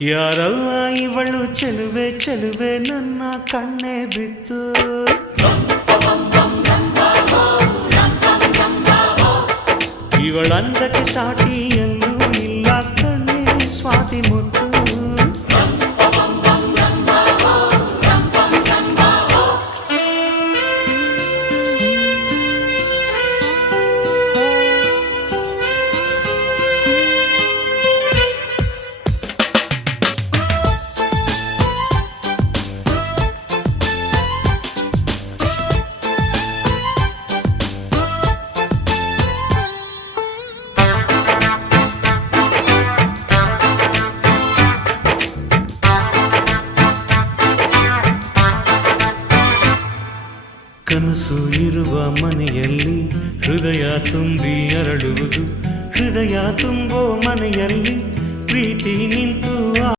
ಯಾರವ್ವ ಇವಳು ಚೆಲುವೆ ಚೆಲುವೆ ನನ್ನ ಕಣ್ಣೆ ಬಿತ್ತು ಇವಳಂದಕ್ಕೆ ಸಾಟಿ ಎಲ್ಲೂ ಇಲ್ಲ ಕಣ್ಣೆ ಸ್ವಾತಿ ಮುತ್ತು ಕನಸು ಇರುವ ಮನೆಯಲ್ಲಿ ಹೃದಯ ತುಂಬಿ ಅರಳುವುದು ಹೃದಯ ತುಂಬೋ ಮನೆಯಲ್ಲಿ ಪ್ರೀತಿ ನಿಂತು